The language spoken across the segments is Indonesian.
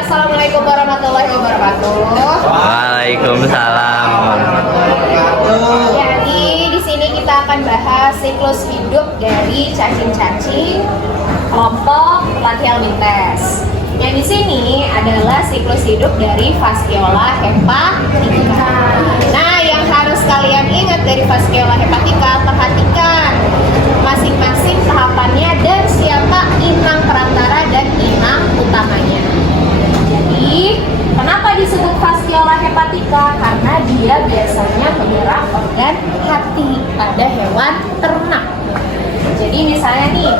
Assalamualaikum warahmatullahi wabarakatuh. Waalaikumsalam warahmatullahi wabarakatuh. Jadi di sini kita akan bahas siklus hidup dari cacing-cacing kelompok Platyhelminthes. Yang di sini adalah siklus hidup dari Fasciola hepatica. Nah, yang harus kalian ingat dari Fasciola hepatica, perhatikan masing-masing tahapannya dan siapa inang perantara dan inang utamanya. Jadi, kenapa disebut Fasciola hepatica? Karena dia biasanya menyerang organ hati pada hewan ternak. Jadi misalnya nih,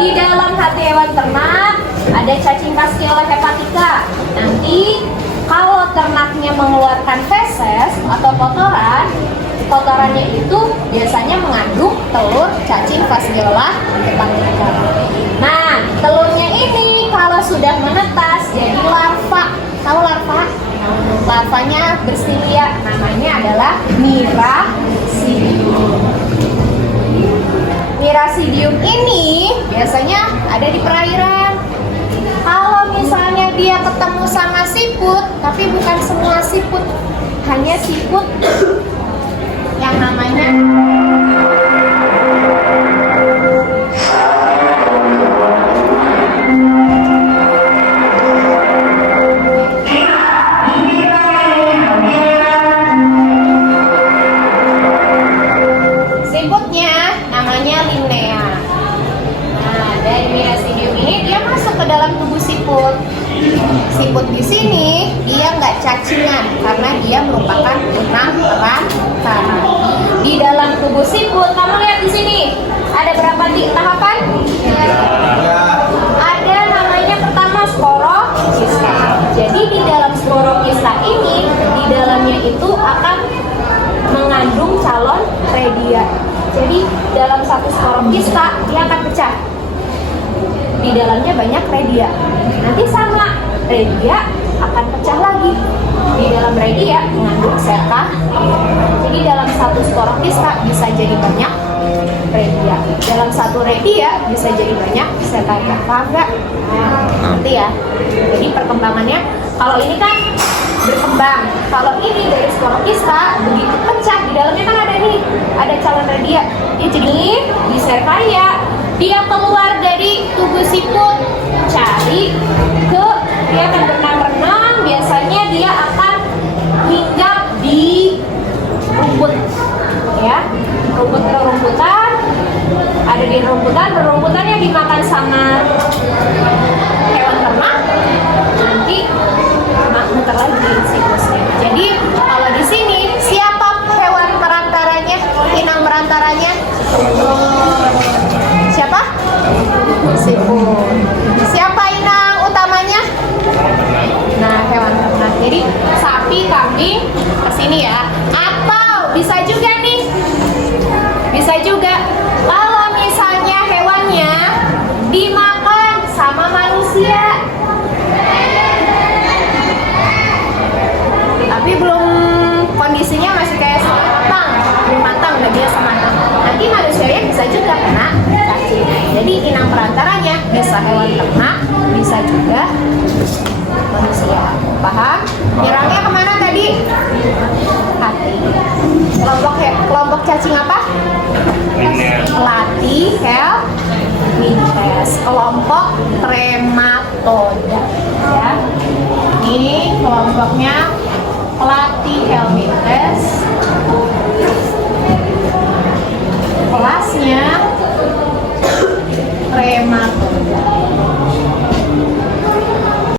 di dalam hati hewan ternak ada cacing Fasciola hepatica. Nanti kalau ternaknya mengeluarkan feses atau kotoran, kotorannya itu biasanya mengandung telur cacing Fasciola hepatica. Nah, telurnya ini kalau sudah menetas jadi larva. Tahu larva? Larvanya bersilia, namanya adalah Miracidium. Miracidium ini biasanya ada di perairan. Kalau misalnya dia ketemu sama siput, tapi bukan semua siput, hanya siput yang namanya Linnea. Nah, dari Miracidium ini dia masuk ke dalam tubuh siput. Siput di sini dia nggak cacingan karena dia merupakan inang perantara. Di dalam tubuh siput, kamu lihat di sini ada berapa tahapan? Ada namanya pertama sporokista. Jadi di dalam sporokista ini, di dalamnya itu akan mengandung calon redia. Jadi dalam satu sporokista dia akan pecah. Di dalamnya banyak redia. Nanti sama redia akan pecah lagi. Di dalam redia mengandung seta. Jadi dalam satu sporokista bisa jadi banyak redia. Dalam satu redia bisa jadi banyak seta. Paham nggak? Nah, nanti ya. Jadi perkembangannya kalau ini kan berkembang. Kalau ini dari sporokista begitu pecah, di dalamnya kan ada calon redia. Dia jadi di serkaria, dia keluar dari tubuh siput, cari ke, dia akan berenang-renang. Biasanya dia akan hinggap di rumput, ya, rumputan. Ada di rumputan yang dimakan sama hewan ternak. Nanti muter lagi siklusnya. Jadi kalau di sini siapa hewan perantaranya, inang perantaranya? Siapa? Siput. Siapa inang utamanya? Nah, hewan ternak. Jadi sapi, kambing kesini ya. Atau bisa juga nih, bisa juga kalau misalnya hewannya dimakan sama manusia, tapi belum, kondisinya masih kayak belum matang, udah biasa matang. Nanti manusianya bisa juga kena cacing. Jadi inang perantaranya bisa hewan ternak, bisa juga manusia. Paham? Nyerangnya kemana tadi? Hati. Kelompok cacing apa? Platyhelminthes. Kelompok trematoda. Ya. Ini kelompoknya Platyhelminthes. Kelasnya trematoda.